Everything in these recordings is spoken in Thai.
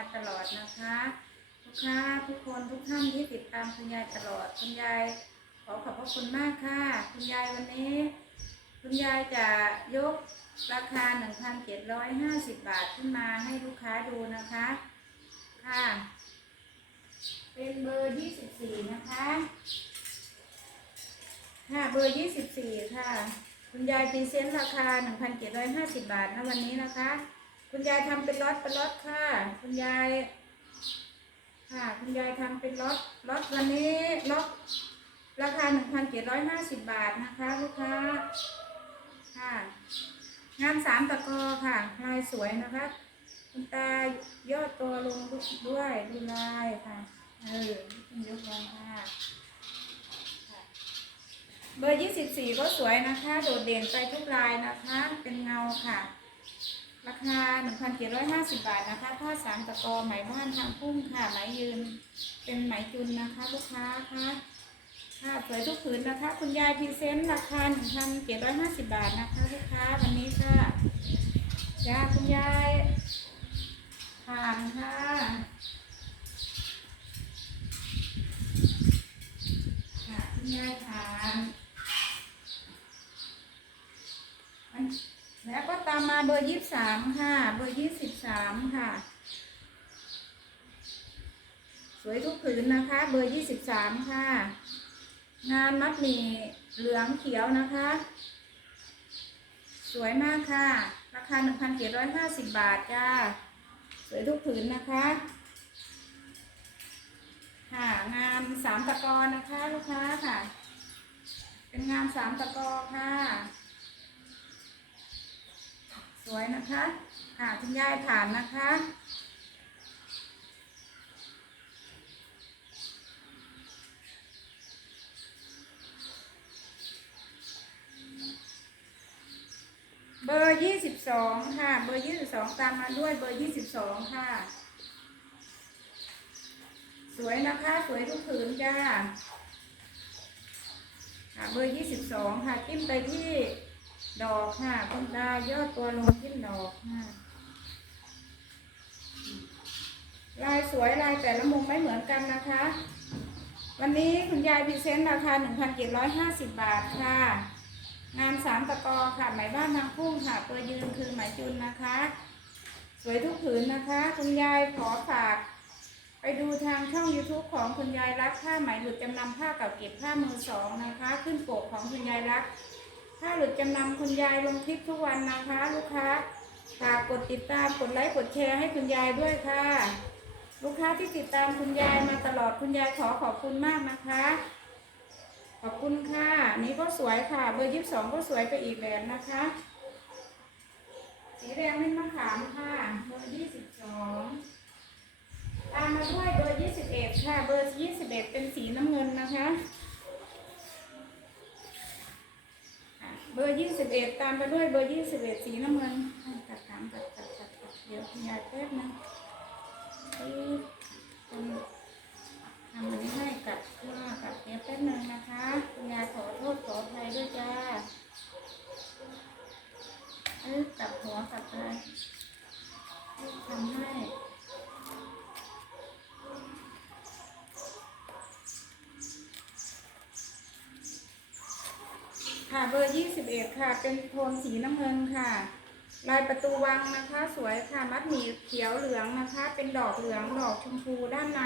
มาตลอดนะคะ ลูกค้าทุกคนทุกท่านที่ติดตามคุณยายตลอดคุณยายขอขอบพระคุณมากค่ะ คุณยายวันนี้ คุณยายจะยกราคา 1,750 บาทขึ้นมาให้ลูกค้าดูนะคะ ค่ะ เป็นเบอร์ 24 นะคะ ค่ะเบอร์ยี่สิบสี่ค่ะ คุณยายพรีเซนต์ราคาหนึ่งพันเจ็ดร้อยห้าสิบบาทนะวันนี้นะคะ คุณยายทำเป็นล็อตเป็นล็อตค่ะ คุณยาย ค่ะ คุณยายทำเป็นล็อตล็อตวันนี้ล็อตราคาหนึ่งพันเจ็ดร้อยห้าสิบบาทนะคะ ลูกค้า ค่ะงานสามตะกอค่ะลายสวยนะคะ คุณตายอดตัวลงด้วยดูลายค่ะเออคุณยกลงค่ะเบอร์24ก็สวยนะคะ โดดเด่นไปทุกลายนะคะ เป็นเงาค่ะ ราคา 1,750 บาทนะคะผ้าสามตะกอไหมบ้านทางพุ่งค่ะไหมยืน เป็นไหมจุนนะคะ ลูกค้าค่ะค่ะสวยทุกผืนนะคะ คุณยายพรีเซนต์ราคา 1,750 บาทนะคะ ลูกค้าวันนี้ค่ะจ้าคุณยายผ่านค่ะค่ะคุณยายผ่าน แล้วก็ตามมาเบอร์ยี่สามค่ะ เบอร์ยี่สิบสามค่ะ สวยทุกผืนนะคะ เบอร์ยี่สิบสามค่ะ งานมัดหมี่เหลืองเขียวนะคะ สวยมากค่ะ ราคาหนึ่งพันเจ็ดร้อยห้าสิบบาทจ้า สวยทุกผืนนะคะค่ะงานสามตะกอนะคะลูกค้าค่ะ เป็นงานสามตะกอค่ะ วยนะคะ ค่ะคุณยายผ่านนะคะ เบอร์ยี่สิบสองค่ะ เบอร์ยี่สิบสองตามมาด้วยเบอร์ยี่สิบสองค่ะ สวยนะคะ สวยทุกผืนจ้า ค่ะ เบอร์ยี่สิบสองค่ะจิ้มไปที่ ดอกค่ะคุณตายอดตัวลงที่ดอกค่ะลายสวยลายแต่ละมุมไม่เหมือนกันนะคะ วันนี้คุณยายพรีเซนต์ราคา 1,750 บาทค่ะ งานสามตะกอค่ะไหมบ้านทางพุ่งค่ะตัวยืนคือไหมจุนนะคะ สวยทุกผืนนะคะ คุณยายขอฝาก ไปดูทางช่อง YouTube ของคุณยายรักผ้าไหมหลุดจำนำผ้าเก่าเก็บผ้ามือสองนะคะ ขึ้นปกของคุณยายรัก ถ้าหลุดจำนำคุณยายลงคลิปทุกวันนะคะ ลูกค้าฝากกดติดตามกดไลค์กดแชร์ให้คุณยายด้วยค่ะ ลูกค้าที่ติดตามคุณยายมาตลอดคุณยายขอขอบคุณมากนะคะ ขอบคุณค่ะนนี้ก็สวยค่ะ เบอร์ยี่สิบสองก็สวยไปอีกแบบนะคะ สีแดงเป็นมะขามค่ะเบอร์ยี่สิบสองตามมาด้วยเบอร์ยี่สิบเอ็ดค่ะ เบอร์ยี่สิบเอ็ดเป็นสีน้ำเงินนะคะ เบอร์ยี่สิบเอ็ดตามไปด้วยเบอร์ยี่สิบเอ็ดสีน้ำเงินตัดถามตัดตัดตัดตัดเดี๋ยวคุณยายแป๊บนึงทำทำอันนี้ให้กับเครื่องกับเดี๋ยวแป๊บนึงนะคะคุณยายขอโทษขออภัยด้วยจ้าเอ้ยกับหัวกับอะไรทำให้ เบอร์ยี่สิบเอ็ดค่ะ เป็นโทนสีน้ำเงินค่ะ ลายประตูวังนะคะ สวยค่ะ มัดหมี่เขียวเหลืองนะคะ เป็นดอกเหลืองดอกชมพูด้านใน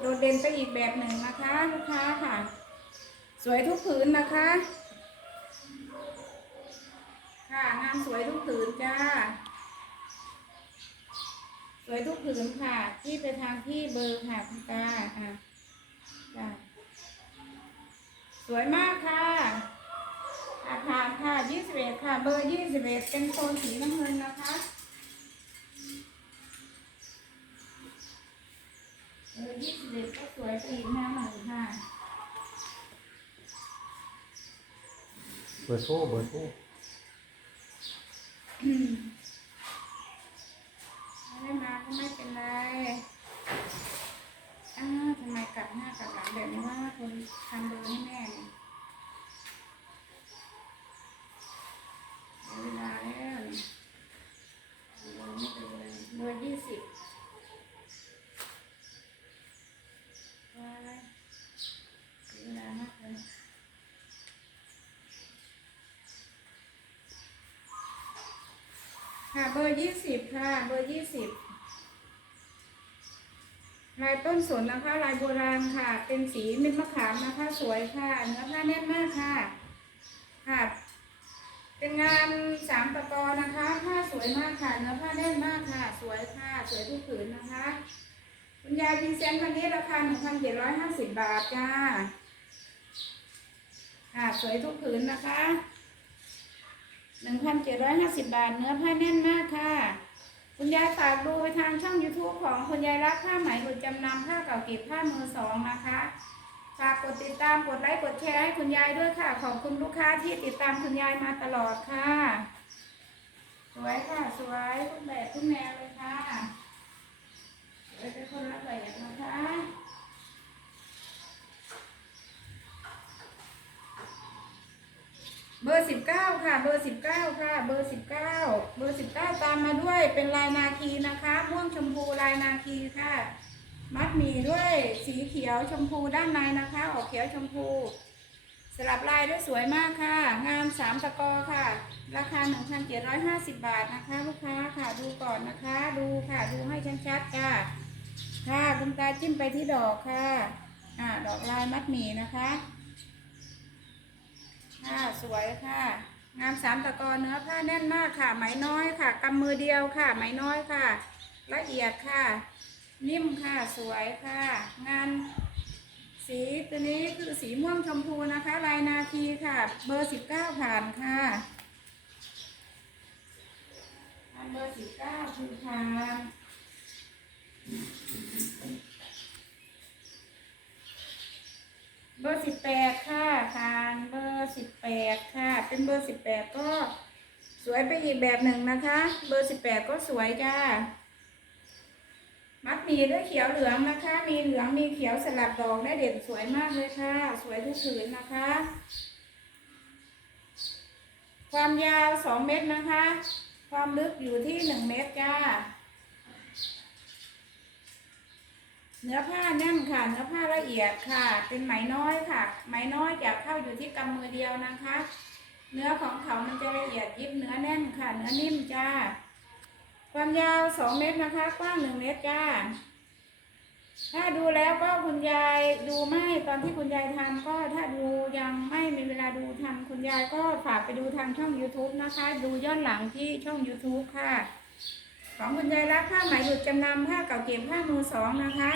โดดเด่นไปอีกแบบหนึ่งนะคะลูกค้าค่ะ สวยทุกผืนนะคะ ค่ะงานสวยทุกผืนจ้าสวยทุกผืนค่ะ ที่ไปทางที่เบอร์ค่ะคุณตาค่ะจ้าวยมากค่ะ อาคารค่ะยี่สิบเอ็ดค่ะ เบอร์ยี่สิบเอ็ดเป็นโทนสีน้ำเงินนะคะเบอร์ยี่สิบเอ็ดก็สวยไปอีกแนวหนึ่งค่ะเบอร์โทรเบอร์โทรไม่ได้มาก็ไม่เป็นไรอ้าทำไมกลับหน้ากลับหลังแบบนี้ว่าคนทำเบอร์ให้แม่เนี่ย เวลาแล้วเนี่ยเบอร์ไม่เป็นไรเบอร์ยี่สิบว้ายสียเวลามากเลยค่ะเบอร์ยี่สิบค่ะ เบอร์ยี่สิบลายต้นสนนะคะลายโบราณค่ะ เป็นสีเม็ดมะขามนะคะ สวยค่ะเนื้อผ้าแน่นมากค่ะค่ะ เป็นงานสามตะกอนะคะผ้าสวยมากค่ะเนื้อผ้าแน่นมากค่ะ สวยค่ะสวยทุกผืนนะคะคุณยายพรีเซนต์วันนี้ราคาหนึ่งพันเจ็ดร้อยห้าสิบบาทจ้าค่ะสวยทุกผืนนะคะหนึ่งพันเจ็ดร้อยห้าสิบบาทเนื้อผ้าแน่นมากค่ะ คุณยายฝากดูไปทางช่อง YouTube ของคุณยายรักผ้าไหมหลุดจำนำผ้าเก่าเก็บผ้ามือสองนะคะ ฝากกดติดตามกดไลค์กดแชร์ให้คุณยายด้วยค่ะ ขอบคุณลูกค้าที่ติดตามคุณยายมาตลอดค่ะ สวยค่ะสวยทุกแบบทุกแนวเลยค่ะสวยเป็นคนละแบบนะคะเบอร์สิบเก้าค่ะ เบอร์สิบเก้าค่ะ เบอร์สิบเก้าเบอร์สิบเก้าตามมาด้วยเป็นลายนาคีนะคะ ม่วงชมพูลายนาคีค่ะ มัดหมี่ด้วยสีเขียวชมพูด้านในนะคะ ออกเขียวชมพู สลับลายด้วยสวยมากค่ะ งามสามตะกอค่ะ ราคา 1,750 บาทนะคะ ลูกค้าค่ะดูก่อนนะคะ ดูค่ะดูให้ชัดๆค่ะ ค่ะคุณตาจิ้มไปที่ดอกค่ะ อ่าดอกลายมัดหมี่นะคะ ค่ะสวยค่ะ งามสามตะกอเนื้อผ้าแน่นมากค่ะ ไหมน้อยค่ะกำมือเดียวค่ะ ไหมน้อยค่ะ ละเอียดค่ะ นิ่มค่ะสวยค่ะ งาน สีตัวนี้คือสีม่วงชมพูนะคะ ลายนาทีค่ะ เบอร์สิบเก้าผ่านค่ะอันเบอร์สิบเก้าคือผ่านเบอร์สิบแปดค่ะผ่านเบอร์สิบแปดค่ะ เป็นเบอร์สิบแปดก็สวยไปอีกแบบหนึ่งนะคะ เบอร์สิบแปดก็สวยจ้า มัดมีด้วยเขียวเหลืองนะคะ มีเหลืองมีเขียวสลับดอกได้เด่นสวยมากเลยค่ะ สวยทุกผืนนะคะ ความยาวสองเมตรนะคะ ความลึกอยู่ที่หนึ่งเมตรจ้า เนื้อผ้าแน่นค่ะ เนื้อผ้าละเอียดค่ะ เป็นไหมน้อยค่ะ ไหมน้อยจะเข้าอยู่ที่กำมือเดียวนะคะ เนื้อของเขามันจะละเอียดยิบเนื้อแน่นค่ะ เนื้อนิ่มจ้า ความยาวสองเมตรนะคะ กว้างหนึ่งเมตรจ้า ถ้าดูแล้วก็คุณยายดูไม่ตอนที่คุณยายทำก็ถ้าดูยังไม่มีเวลาดูทันคุณยายก็ฝากไปดูทางช่อง YouTube นะคะ ดูย้อนหลังที่ช่อง YouTube ค่ะ ของคุณยายรักผ้าไหมหลุดจำนำผ้าเก่าเก็บผ้ามือสองนะคะ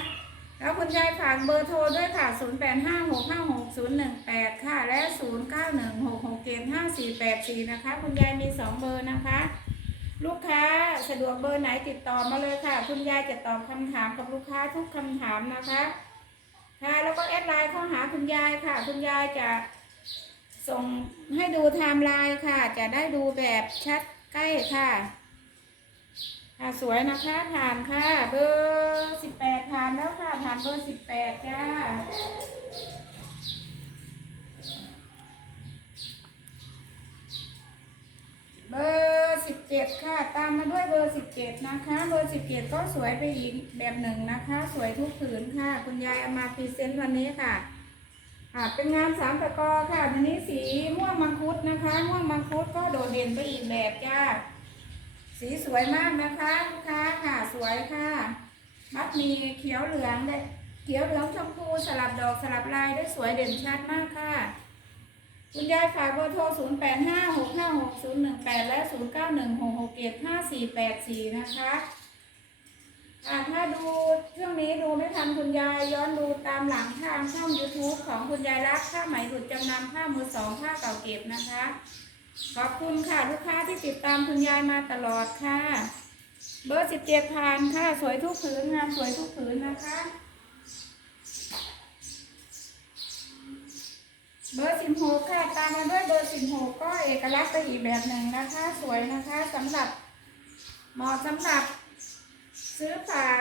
แล้วคุณยายฝากเบอร์โทรด้วยค่ะ 0856566018 ค่ะ และ 0916675484 นะคะ คุณยายมี 2 เบอร์นะคะ ลูกค้าสะดวกเบอร์ไหนติดต่อมาเลยค่ะ คุณยายจะตอบคำถามกับลูกค้าทุกคำถามนะคะ ค่ะแล้วก็แอดไลน์เข้าหาคุณยายค่ะ คุณยายจะส่งให้ดูไทม์ไลน์ค่ะ จะได้ดูแบบชัดใกล้ค่ะค่ะสวยนะคะผ่านค่ะ เบอร์สิบแปดผ่านแล้วค่ะผ่านเบอร์สิบแปดจ้า บอร์สิบเจ็ดค่ะ ตามมาด้วยเบอร์สิบเจ็ดนะคะ เบอร์สิบเจ็ดก็สวยไปอีกแบบหนึ่งนะคะ สวยทุกผืนค่ะ คุณยายเอามาพรีเซนต์วันนี้ค่ะค่ะเป็นงานสามตะกอค่ะทีนี้สีม่วงมังคุดนะคะ ม่วงมังคุดก็โดดเด่นไปอีกแบบจ้า สีสวยมากนะคะลูกค้าค่ะ สวยค่ะ มัดมีเขียวเหลืองได้เขียวเหลืองชมพูสลับดอกสลับลายได้สวยเด่นชัดมากค่ะ คุณยายฝากเบอร์โทร 0 8 5 6 5 6 0 1 8 และ 0 9 1 6 6 7 5 4 8 4 นะคะอ่าถ้าดูช่วงนี้ดูไม่ทันคุณยายย้อนดูตามหลังทางช่อง YouTube ของคุณยายรักผ้าไหมหลุดจำนำผ้ามือสองผ้าเก่าเก็บนะคะ ขอบคุณค่ะลูกค้าที่ติดตามคุณยายมาตลอดค่ะ เบอร์สิบเจ็ดพานค่ะ สวยทุกผืนงามสวยทุกผืนนะคะ เบอร์สิบหกค่ะ ตามมาด้วยเบอร์สิบหกก็เอกลักษณ์ไปอีกแบบหนึ่งนะคะ สวยนะคะสำหรับเหมาะสำหรับซื้อฝาก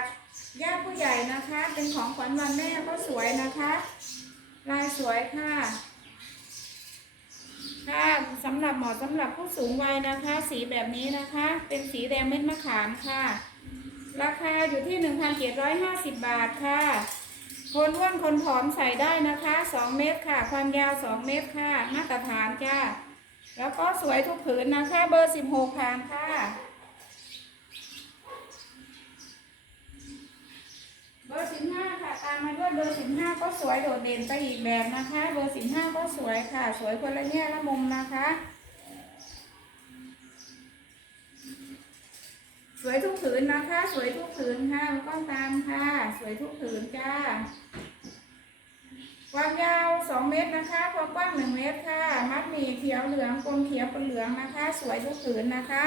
ญาติผู้ใหญ่นะคะ เป็นของขวัญวันแม่ก็สวยนะคะ ลายสวยค่ะค่ะสำหรับเหมาะสำหรับผู้สูงวัยนะคะ สีแบบนี้นะคะ เป็นสีแดงเม็ดมะขามค่ะ ราคาอยู่ที่ 1,750 บาทค่ะ คนอ้วนคนผอมใส่ได้นะคะ2เมตรค่ะ ความยาว2เมตรค่ะ มาตรฐานจ้าแล้วก็สวยทุกผืนนะคะ เบอร์16ผ่านค่ะ เบอร์สิบห้าค่ะ ตามมาด้วยเบอร์สิบห้าก็สวยโดดเด่นไปอีกแบบนะคะ เบอร์สิบห้าก็สวยค่ะ สวยคนละแง่ละมุมนะคะ สวยทุกผืนนะคะ สวยทุกผืนค่ะก็ตามค่ะ สวยทุกผืนจ้า ความยาว 2 เมตรนะคะ ความกว้าง 1 เมตรค่ะ มัดหมี่เขียวเหลืองกลมเขียวเป็นเหลืองนะคะ สวยทุกผืนนะคะ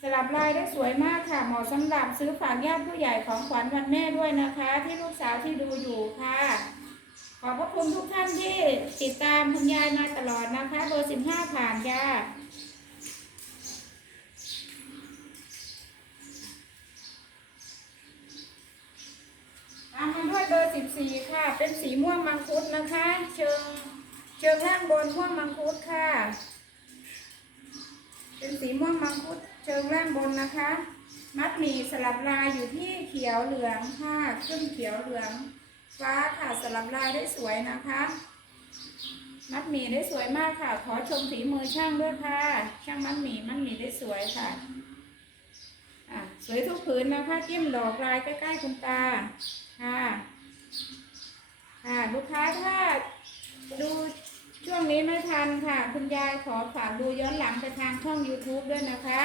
สลับลายได้สวยมากค่ะ เหมาะสำหรับซื้อฝากญาติผู้ใหญ่ของขวัญวันแม่ด้วยนะคะ ที่ลูกสาวที่ดูอยู่ค่ะ ขอบพระคุณทุกท่านที่ติดตามคุณยายมาตลอดนะคะ เบอร์สิบห้าผ่านจ้า ตามมาด้วยเบอร์สิบสี่ค่ะ เป็นสีม่วงมังคุดนะคะ เชิงเชิงล่างบนม่วงมังคุดค่ะ เป็นสีม่วงมังคุดเชิงล่างบนนะคะ มัดหมี่สลับลายอยู่ที่เขียวเหลืองค่ะขึ้นเขียวเหลืองฟ้าค่ะสลับลายได้สวยนะคะ มัดหมี่ได้สวยมากค่ะ ขอชมฝีมือช่างด้วยค่ะ ช่างมัดหมี่มัดหมี่ได้สวยค่ะ สวยทุกผืนนะคะจิ้มดอกลายใกล้ๆคุณตาค่ะค่ะลูกค้าถ้าดูช่วงนี้ไม่ทันค่ะ คุณยายขอฝากดูย้อนหลังไปทางช่อง YouTube ด้วยนะคะ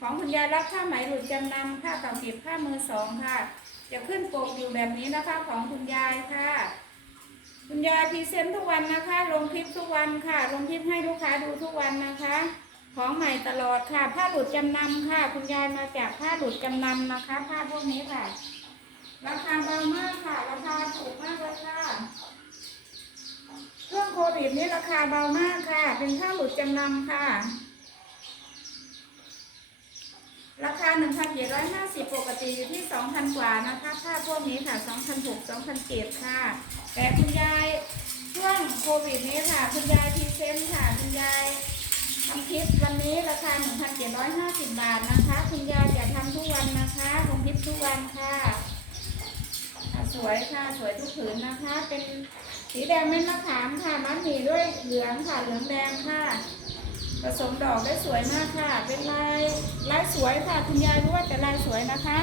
ของคุณยายรับผ้าไหมหลุดจำนำผ้าเก่าเก็บผ้ามือสองค่ะ จะขึ้นปกอยู่แบบนี้นะคะของคุณยายค่ะ คุณยายพรีเซนต์ทุกวันนะคะ ลงคลิปทุกวันค่ะ ลงคลิปให้ลูกค้าดูทุกวันนะคะ ของใหม่ตลอดค่ะ ผ้าหลุดจำนำค่ะ คุณยายมาจากผ้าหลุดจำนำนะคะ ผ้าพวกนี้ค่ะ ราคาเบามากค่ะ ราคาถูกมากเลยค่ะช่วงโควิดนี้ราคาเบามากค่ะ เป็นผ้าหลุดจำนำค่ะ ราคา1,750ปกติอยู่ที่2,000กว่านะคะผ้าพวกนี้ค่ะ2,600 2,700ค่ะ แต่คุณยายช่วงโควิดนี้ค่ะ คุณยายพรีเซนต์ค่ะ คุณยาย ทำคลิปวันนี้ราคา 1,750 บาทนะคะ คุณยายจะทำทุกวันนะคะลงคลิปทุกวันค่ะค่ะ สวยค่ะ สวยทุกผืนนะคะ เป็นสีแดงเม็ดมะขามค่ะมัดหมี่ด้วยเหลืองค่ะ เหลืองแดงค่ะ ผสมดอกได้สวยมากค่ะ เป็นลายลายสวยค่ะ คุณยายรู้ว่าแต่ลายสวยนะคะ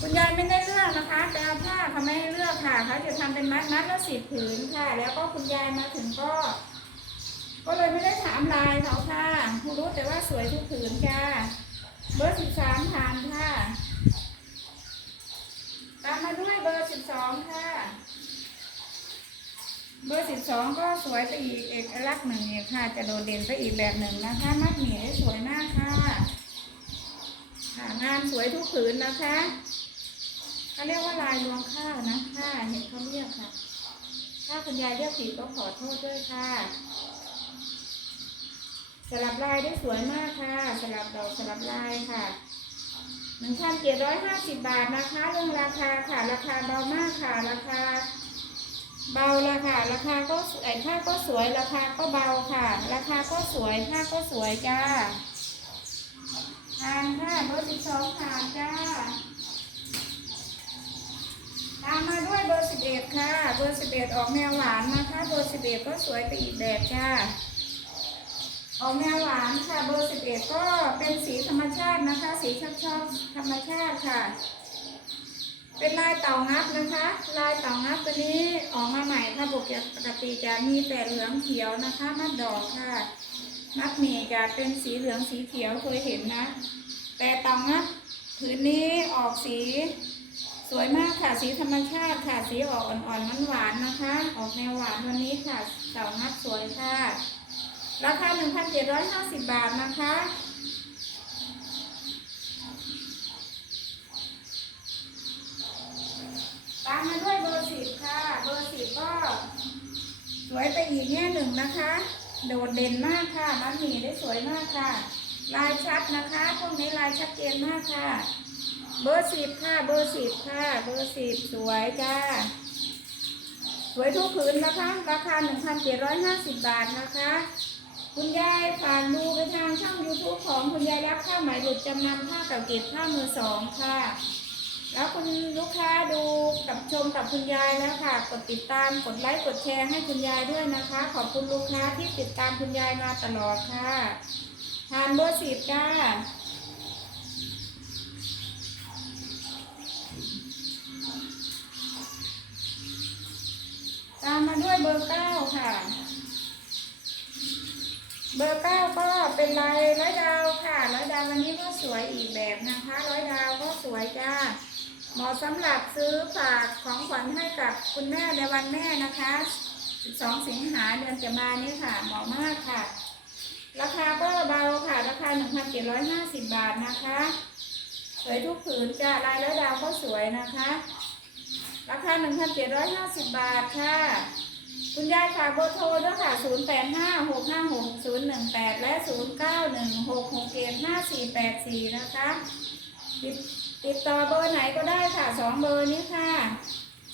คุณยายไม่ได้เลือกนะคะแต่เอาผ้าเขาไม่ให้เลือกค่ะเขาจะทำเป็นมัดมัดละสิบผืนค่ะ แล้วก็คุณยายมาถึงก็ ก็เลยไม่ได้ถามลายเขาค่ะรู้แต่ว่าสวยทุกผืนจ้าเบอร์สิบสามผ่านค่ะ ตามมาด้วยเบอร์สิบสองค่ะ เบอร์สิบสองก็สวยไปอีกเอกลักษณ์หนึ่งเนี่ยค่ะ จะโดดเด่นไปอีกแบบหนึ่งนะคะ มัดหมี่ได้สวยมากค่ะค่ะงานสวยทุกผืนนะคะเขาเรียกว่าลายรวงข้าวนะค่ะเห็นเขาเรียกค่ะ ถ้าคุณยายเรียกผิดก็ขอโทษด้วยค่ะ สลับลายได้สวยมากค่ะ สลับดอกสลับลายค่ะหนึ่งพันเจ็ดร้อยห้าสิบบาทนะคะเรื่องราคาค่ะ ราคาเบามากค่ะ ราคา เบาละค่ะ ราคาก็ไอ้ผ้าก็สวย ราคาก็เบาค่ะ ราคาก็สวยผ้าก็สวยจ้าทานค่ะเบอร์สิบสองทานจ้าตามมาด้วยเบอร์สิบเอ็ดค่ะ เบอร์สิบเอ็ดออกแนวหวานนะคะ เบอร์สิบเอ็ดก็สวยไปอีกแบบจ้า ออกแนวหวานค่ะเบอร์สิบเอ็ดก็เป็นสีธรรมชาตินะคะ สีชอบชอบธรรมชาติค่ะ เป็นลายเต่างับนะคะ ลายเต่างับตัวนี้ออกมาใหม่ค่ะปกติจะมีแต่เหลืองเขียวนะคะ มัดดอกค่ะมัดหมี่จะเป็นสีเหลืองสีเขียวเคยเห็นนะ แต่เต่างับผืนนี้ออกสีสวยมากค่ะสีธรรมชาติค่ะสีออกอ่อนๆหวานๆนะคะ ออกแนวหวานวันนี้ค่ะเสานัดสวยค่ะ ราคา 1,750 บาทนะคะ ตามมาด้วยเบอร์สิบค่ะ เบอร์สิบก็สวยไปอีกแง่หนึ่งนะคะ โดดเด่นมากค่ะมัดหมี่ได้สวยมากค่ะ ลายชัดนะคะพวกนี้ลายชัดเจนมากค่ะ เบอร์สิบค่ะ เบอร์สิบค่ะ เบอร์สิบสวยจ้าสวยทุกผืนนะคะ ราคา 1,750 บาทนะคะ คุณยายฝากดูไปทางช่อง YouTube ของคุณยายรับผ้าไหมหลุดจำนำผ้าเก่าเก็บผ้ามือสองค่ะ แล้วคุณลูกค้าดูกับชมกับคุณยายแล้วค่ะ กดติดตามกดไลค์กดแชร์ให้คุณยายด้วยนะคะ ขอบคุณลูกค้าที่ติดตามคุณยายมาตลอดค่ะทานเบอร์สิบจ้าตามมาด้วยเบอร์เก้าค่ะ เบอร์เก้าก็เป็นลายร้อยดาวค่ะร้อยดาววันนี้ก็สวยอีกแบบนะคะร้อยดาวก็สวยจ้าเหมาะสำหรับซื้อฝากของขวัญให้กับคุณแม่ในวันแม่นะคะ12สิงหาเดือนจะมานี้ค่ะเหมาะมากค่ะ ราคาก็เบาค่ะ ราคา 1,750 บาทนะคะ สวยทุกผืนจ้าลายแล้วดาวก็สวยนะคะ ราคา 1,750 บาทค่ะ คุณยายฝากเบอร์โทรด้วยค่ะ 0 8 5 6 5 6 0 1 8 และ 0916675484 นะคะติดติดต่อเบอร์ไหนก็ได้ค่ะสองเบอร์นี้ค่ะ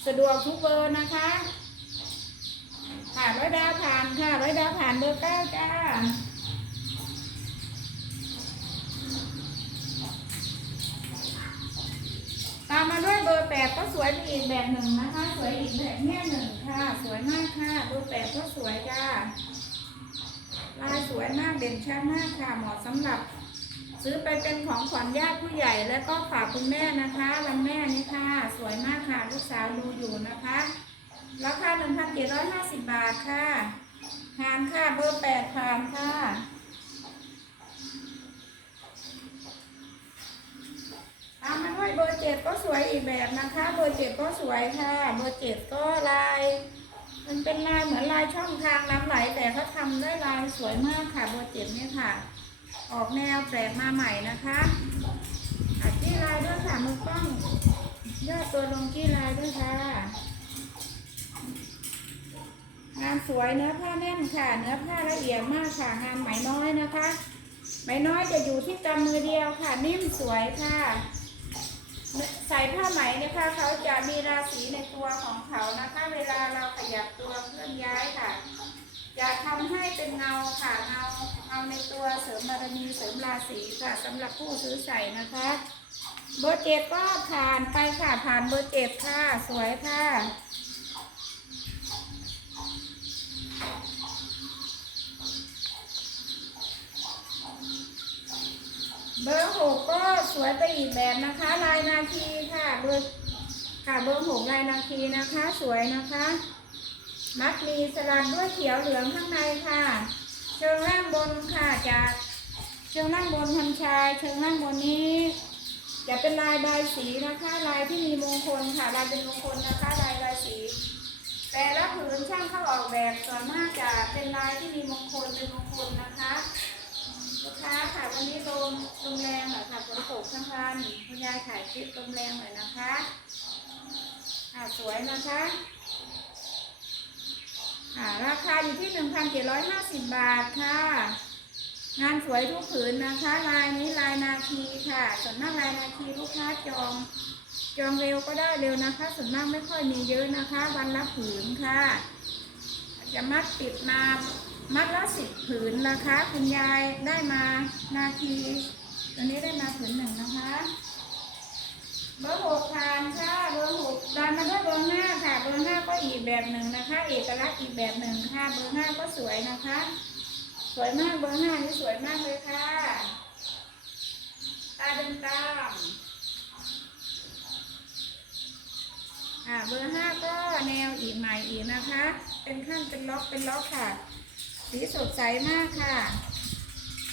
สะดวกทุกเบอร์นะคะค่ะร้อยดาวผ่านค่ะร้อยดาวผ่านเบอร์เก้าจ้า ตามมาด้วยเบอร์แปดก็สวยไปอีกแบบหนึ่งนะคะ สวยอีกแบบแง่หนึ่งค่ะ สวยมากค่ะ เบอร์แปดก็สวยจ้าลายสวยมากเด่นชัดมากค่ะเหมาะสำหรับ ซื้อไปเป็นของขวัญญาติผู้ใหญ่แล้วก็ฝากคุณแม่นะคะ วันแม่นี้ค่ะ สวยมากค่ะลูกสาวดูอยู่นะคะราคา1,750 บาทค่ะทานค่ะเบอร์แปดทานค่ะ ตามมาด้วยเบอร์เจ็ดก็สวยอีกแบบนะคะ เบอร์เจ็ดก็สวยค่ะ เบอร์เจ็ดก็ลาย มันเป็นลายเหมือนลายช่องทางน้ำไหลแต่เขาทำได้ลายสวยมากค่ะ เบอร์เจ็ดนี่ค่ะ ออกแนวแปลกมาใหม่นะคะอัดที่ลายด้วยค่ะมือกล้องยอดตัวลงที่ลายด้วยค่ะงานสวยเนื้อผ้าแน่นค่ะเนื้อผ้าละเอียดมากค่ะงานไหมน้อยนะคะ ไหมน้อยจะอยู่ที่กำมือเดียวค่ะนิ่มสวยค่ะ ใส่ผ้าไหมนะคะเขาจะมีราศีในตัวของเขานะคะ เวลาเราขยับตัวเคลื่อนย้ายค่ะ จะทำให้เป็นเงาค่ะเงาเงาในตัวเสริมบารมีเสริมราศีค่ะสำหรับผู้ซื้อใส่นะคะเบอร์เจ็ดก็ผ่านไปค่ะผ่านเบอร์เจ็ดค่ะสวยค่ะ เบอร์หกก็สวยไปอีกแบบนะคะ ลายนาคีค่ะเบอร์ค่ะเบอร์หกลายนาคีนะคะ สวยนะคะ มัดมีสลัดด้วยเขียวเหลืองข้างในค่ะ เชิงล่างบนค่ะจากเชิงล่างบนพันชาย เชิงล่างบนนี้จะเป็นลายใบายสีนะคะ ลายที่มีมงคลค่ะลายเป็นมงคลนะคะ ลายใบายสี แต่ละผืนช่างเขาออกแบบส่วนมากจะเป็นลายที่มีมงคลเป็นมงคลนะคะ ลูกค้าค่ะวันนี้ลมลมแรงหน่อยค่ะฝนตกทั้งวันคุณยายถ่ายคลิปลมแรงหน่อยนะคะค่ะสวยนะคะค่ะราคาอยู่ที่1,750บาทค่ะ งานสวยทุกผืนนะคะ ลายนี้ลายนาคีค่ะ ส่วนมากลายนาคีลูกค้าจอง จองเร็วก็ได้เร็วนะคะ ส่วนมากไม่ค่อยมีเยอะนะคะ วันละผืนค่ะ จะมัดติดมา มัดละสิบผืนนะคะ คุณยายได้มานาทีตอนนี้ได้มาผืนหนึ่งนะคะ เบอร์หกทานค่ะเบอร์หกตามมาด้วยเบอร์ห้าค่ะ เบอร์ห้าก็อีกแบบหนึ่งนะคะ เอกลักษณ์อีกแบบหนึ่งค่ะ เบอร์ห้าก็สวยนะคะ สวยมากเบอร์ห้านี่สวยมากเลยค่ะ ตาเดินตามอ่าเบอร์ห้าก็แนวอีกใหม่อีกนะคะ เป็นขั้นเป็นล็อกเป็นล็อกค่ะ สีสดใสมากค่ะ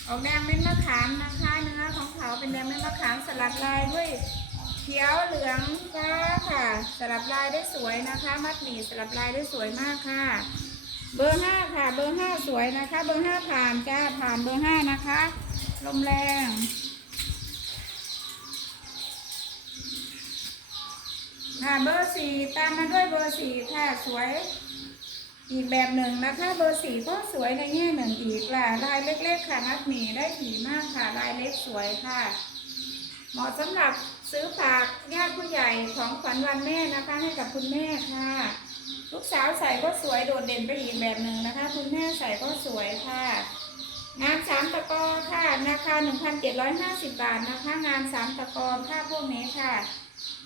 ออกแดงเม็ดมะขามนะคะเนื้อของเขาเป็นแดงเม็ดมะขามสลับลายด้วยเขียวเหลืองฟ้าค่ะ สลับลายได้สวยนะคะ มัดหมี่สลับลายได้สวยมากค่ะ เบอร์ห้าค่ะ เบอร์ห้าสวยนะคะ เบอร์ห้าผ่านจ้าผ่านเบอร์ห้านะคะ ลมแรงค่ะเบอร์สี่ตามมาด้วยเบอร์สี่ค่ะสวย อีกแบบหนึ่งนะคะเบอร์สี่ก็สวยในแง่หนึ่งอีกล่ะลายเล็กๆค่ะนัดหมีได้ถี่มากค่ะลายเล็กสวยค่ะ เหมาะสำหรับซื้อฝากญาติผู้ใหญ่ของขวัญวันแม่นะคะให้กับคุณแม่ค่ะ ลูกสาวใส่ก็สวยโดดเด่นไปอีกแบบหนึ่งนะคะ คุณแม่ใส่ก็สวยค่ะงานสามตะกอค่ะราคา1,750บาทนะคะ งานสามตะกอผ้าพวกนี้ค่ะ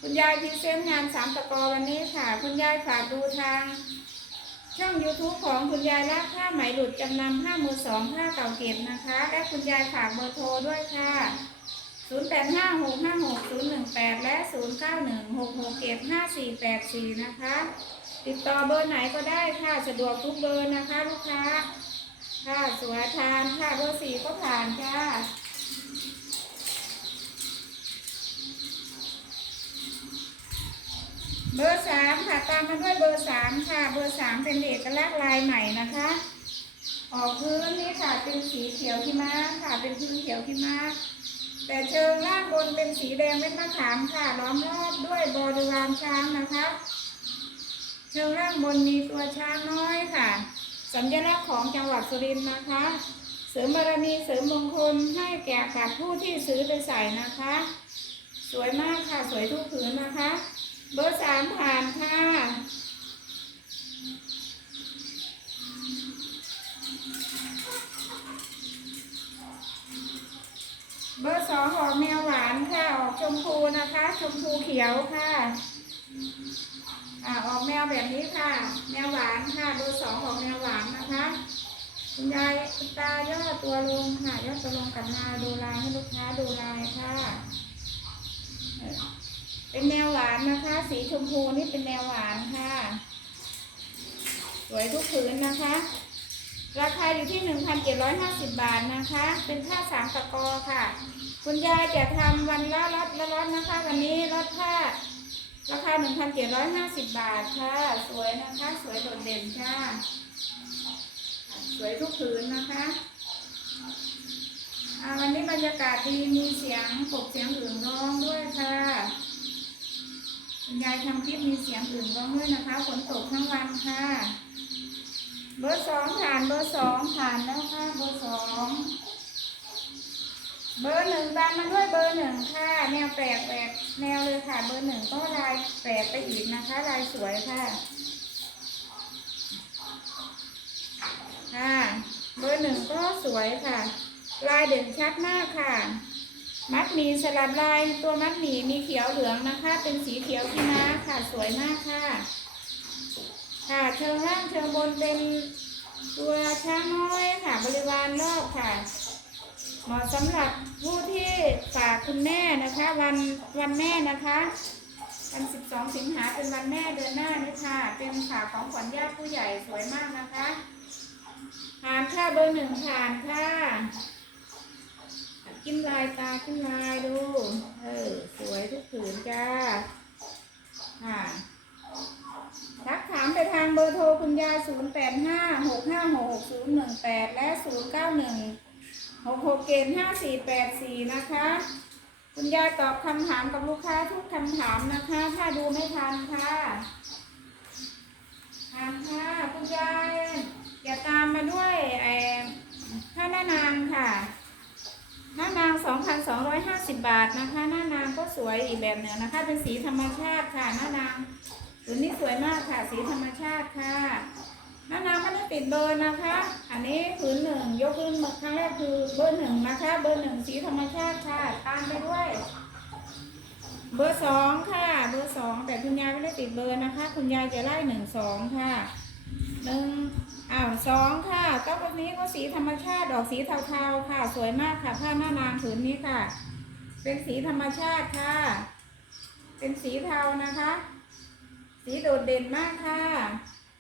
คุณยายพรีเซนงานสามตะกอวันนี้ค่ะ คุณยายฝากดูทาง ช่อง YouTube ของคุณยายรักผ้าไหมหลุดจำนำผ้ามือสองผ้าเก่าเก็บนะคะ และคุณยายฝากเบอร์โทรด้วยค่ะ 0856560018 และ 0916675484 นะคะ ติดต่อเบอร์ไหนก็ได้ค่ะ สะดวกทุกเบอร์นะคะลูกค้า ค่ะสวยทานค่ะเบอร์สี่ก็ผ่านจ้าเบอร์สาม ตามมาด้วยเบอร์สามค่ะ เบอร์สามเป็นเอกลักษณ์ลายใหม่นะคะ ออกพื้นนี่ค่ะเป็นสีเขียวที่ม้าค่ะ เป็นพื้นเขียวที่ม้าแต่เชิงล่างบนเป็นสีแดงเม็ดมะขามค่ะ ล้อมรอบด้วยบริวารช้างนะคะ เชิงล่างบนมีตัวช้างน้อยค่ะ สัญลักษณ์ของจังหวัดสุรินทร์นะคะ เสริมบารมีเสริมมงคลให้แก่กับผู้ที่ซื้อไปใส่นะคะ สวยมากค่ะ สวยทุกผืนนะคะ เบอร์สามผ่านค่ะ เบอร์สองออกแนวหวานค่ะ ออกชมพูนะคะ ชมพูเขียวค่ะอ่าออกแนวแบบนี้ค่ะแนวหวานค่ะ เบอร์สองออกแนวหวานนะคะคุณยายคุณตาย่อตัวลงค่ะย่อตัวลงกับนาดูลายให้ลูกค้าดูลายค่ะ เป็นแนวหวานนะคะ สีชมพูนี่เป็นแนวหวานค่ะ สวยทุกผืนนะคะ ราคาอยู่ที่ 1,750 บาทนะคะ เป็นผ้าสามตะกอค่ะ คุณยายจะทำวันละล็อตละล็อตนะคะ วันนี้ล็อตผ้า ราคา 1,750 บาทค่ะ สวยนะคะ สวยโดดเด่นค่ะ สวยทุกผืนนะคะวันนี้บรรยากาศดีมีเสียงกบเสียงอื่นร้องด้วยค่ะ คุณยายทำคลิปมีเสียงอื่นร้องด้วยนะคะฝนตกทั้งวันค่ะ เบอร์สองผ่านเบอร์สองผ่านแล้วค่ะเบอร์สองเบอร์หนึ่งตามมาด้วยเบอร์หนึ่งค่ะแนวแปลกแปลกแนวเลยค่ะ เบอร์หนึ่งก็ลายแปลกไปอีกนะคะ ลายสวยค่ะ ค่ะ เบอร์หนึ่งก็สวยค่ะ ลายเด่นชัดมากค่ะ มัดหมีสลับลายตัวมัดหมีมีเขียวเหลืองนะคะ เป็นสีเขียวที่ม้าค่ะสวยมากค่ะ ค่ะเชิงล่างเชิงบนเป็นตัวช้างน้อยค่ะ บริวารรอบค่ะเหมาะสำหรับผู้ที่ฝากคุณแม่นะคะ วันวันแม่นะคะวัน12 สิงหาเป็นวันแม่เดือนหน้านี่ค่ะ เป็นฝากของขวัญญาติผู้ใหญ่สวยมากนะคะผ่านค่ะเบอร์หนึ่งผ่านค่ะ กินลายตาขึ้นลายดู เออ สวยทุกผืนจ้าค่ะทักถามไปทางเบอร์โทรคุณยาย0 8 5 6 5 6 0 1 8 และ 0 9 1 6 6เกณฑ์5 4 8 4 นะคะ คุณยายตอบคำถามกับลูกค้าทุกคำถามนะคะ ถ้าดูไม่ทันค่ะถามค่ะ คุณยายอย่าตามมาด้วยไอ้ผ้าหน้านางค่ะ หน้านาง 2,250 บาทนะคะ หน้านางก็สวยอีกแบบหนึ่งนะคะ เป็นสีธรรมชาติค่ะ หน้านางตัวนี้สวยมากค่ะ สีธรรมชาติค่ะ หน้าน้ำไม่ได้ติดเบอร์นะคะ อันนี้ผืนหนึ่งยกขึ้นมาครั้งแรกคือเบอร์หนึ่งนะคะ เบอร์หนึ่งสีธรรมชาติค่ะ ตามไปด้วย เบอร์สองค่ะ เบอร์สองแต่คุณยายไม่ได้ติดเบอร์นะคะ คุณยายจะไล่หนึ่งสองค่ะหนึ่ง อ้าวสองค่ะก็วันนี้ก็สีธรรมชาติดอกสีเทาๆค่ะ สวยมากค่ะ ผ้าหน้านางผืนนี้ค่ะ เป็นสีธรรมชาติค่ะ เป็นสีเทานะคะ สีโดดเด่นมากค่ะ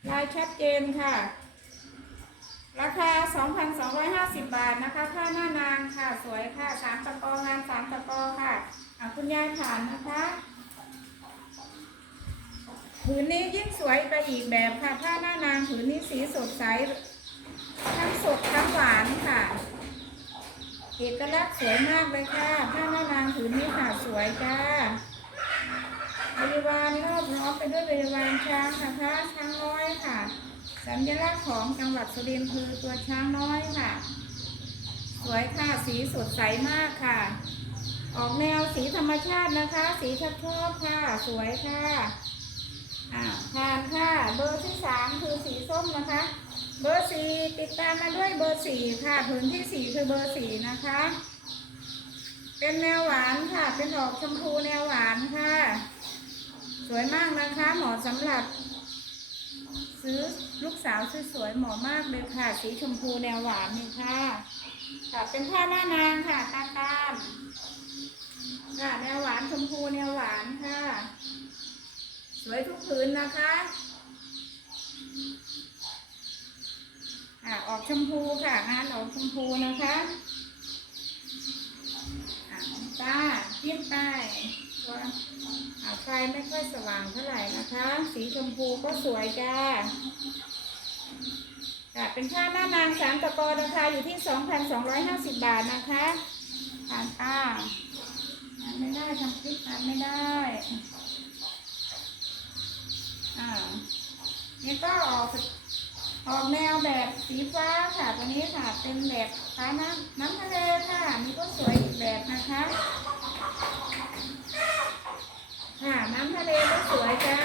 ลายชัดเจนค่ะ ราคา 2,250 บาทนะคะ ผ้าหน้านางค่ะ สวยค่ะสามตะกองานสามตะกอค่ะอะ คุณยายผ่านนะคะ ผืนนี้ยิ่งสวยไปอีกแบบค่ะผ้าหน้านางผืนนี้สีสดใสทั้งสดทั้งหวานค่ะเอกลักษณ์สวยมากเลยค่ะผ้าหน้านางผืนนี้ค่ะสวยจ้าบริวารรอบล้อมไปด้วยบริวารช้างนะคะช้างน้อยค่ะ สัญลักษณ์ของจังหวัดสุรินทร์คือตัวช้างน้อยค่ะ สวยค่ะสีสดใสมากค่ะ ออกแนวสีธรรมชาตินะคะ สีชอบชอบค่ะ สวยค่ะ อ่าผ่านค่ะ เบอร์ที่สามคือสีส้มนะคะ เบอร์สี่ติดตามมาด้วยเบอร์สี่ค่ะผืนที่สี่คือเบอร์สี่นะคะ เป็นแนวหวานค่ะ เป็นดอกชมพูแนวหวานค่ะ สวยมากนะคะเหมาะสำหรับ ซื้อลูกสาวสวยๆเหมาะมากเลยค่ะ สีชมพูแนวหวานนี่ค่ะค่ะเป็นผ้าหน้านางค่ะตาตามค่ะแนวหวานชมพูแนวหวานค่ะ วยทุกผืนนะคะอะออกชมพูค่ะ งานออกชมพูนะคะตาจิ้มไปตัวอะไฟไม่ค่อยสว่างเท่าไหร่นะคะ สีชมพูก็สวยจ้าค่ะเป็นผ้าหน้านางสามตะกอราคาอยู่ที่ 2,250 บาทนะคะผ่านป้าไม่ได้ทำคลิปอ่านไม่ได้ อ่านี่ก็ออกออกแนวแบบสีฟ้าค่ะตัวนี้ค่ะ เป็นแบบฟ้าน้ำน้ำทะเลค่ะนี่ก็สวยอีกแบบนะคะค่ะน้ำทะเลก็สวยจ้า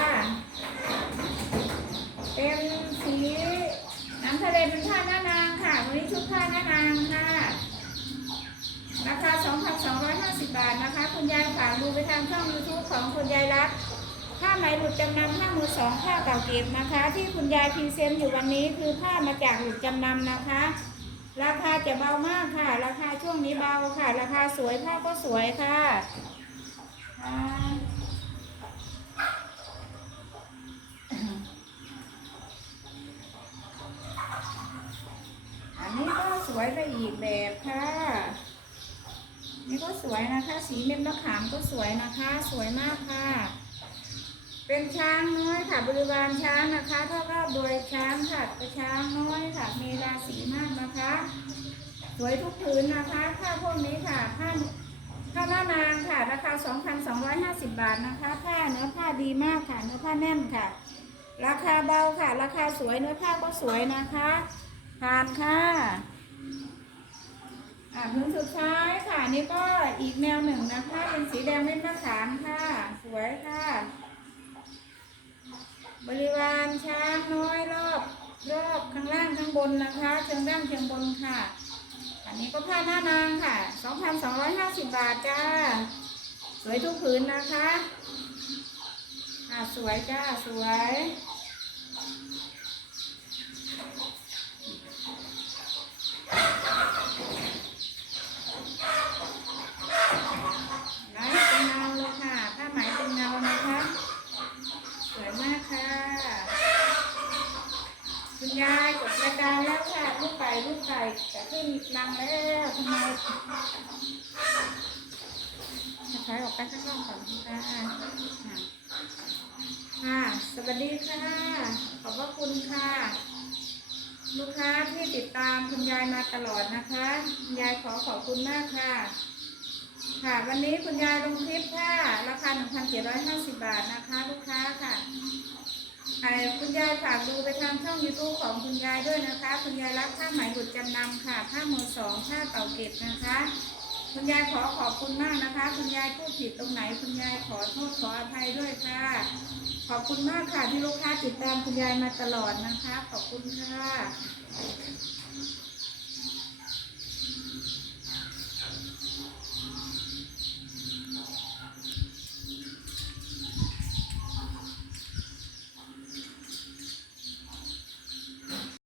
เป็นสีน้ำทะเลเป็นผ้าหน้านางค่ะวันนี้ชุดผ้าหน้านางค่ะราคา 2,250 บาทนะคะ คุณยายฝากดูไปทางช่อง YouTube ของคุณยายรัก ผ้าไหมหลุดจำนำผ้ามือสองผ้าเก่าเก็บนะคะ ที่คุณยายพรีเซนต์อยู่วันนี้คือผ้ามาจากหลุดจำนำนะคะ ราคาจะเบามากค่ะ ราคาช่วงนี้เบาค่ะ ราคาสวยผ้าก็สวยค่ะอันนี้ก็สวยไปอีกแบบค่ะนี่ก็สวยนะคะ สีเม็ดมะขามก็สวยนะคะ สวยมากค่ะ เป็นช้างน้อยค่ะ บริวารช้างนะคะเท่ากับโดยช้างค่ะเป็นช้างน้อยค่ะ มีราศีมากนะคะสวยทุกผืนนะคะผ้าพวกนี้ค่ะผ้าผ้าหน้านางค่ะ ราคา 2,250 บาทนะคะผ้าเนื้อผ้าดีมากค่ะ เนื้อผ้าแน่นค่ะ ราคาเบาค่ะ ราคาสวยเนื้อผ้าก็สวยนะคะผ่านค่ะอ่าพื้นสุดท้ายค่ะนี่ก็อีกแนวหนึ่งนะคะ เป็นสีแดงเม็ดมะขามค่ะ สวยค่ะ บริวารช้างน้อยรอบรอบข้างล่างข้างบนนะคะเชิงด้านเชิงบนค่ะ อันนี้ก็ผ้าหน้านางค่ะ 2,250 บาทจ้า สวยทุกผืนนะคะอ่าสวยจ้าสวย ไหมเป็นเงาเลยค่ะ ผ้าไหมเป็นเงานะคะ สวยมากค่ะ คุณ ยายกดรายการแล้วค่ะลูกไก่ลูกไก่จะขึ้นรังแล้วทำไมจะถอยออกไปข้างนอกก่อนค่ะค่ะสวัสดีค่ะ ขอบพระคุณค่ะ ลูกค้าที่ติดตามคุณยายมาตลอดนะคะคุณยายขอขอบคุณมากค่ะ ค่ะ วันนี้คุณยายลงคลิปค่ะ ราคา 1,750 บาทนะคะ ลูกค้าค่ะ คุณยายฝากดูไปทางช่อง YouTube ของคุณยายด้วยนะคะ คุณยายรับค่าหมายบุดจำนำค่ะค่ามือสองค่าเก่าเก็บนะคะ คุณยายขอขอบคุณมากนะคะ คุณยายพูดผิดตรงไหน คุณยายขอโทษขออภัยด้วยค่ะ ขอบคุณมากค่ะที่ลูกค้าติดตามคุณยายมาตลอดนะคะ ขอบคุณค่ะ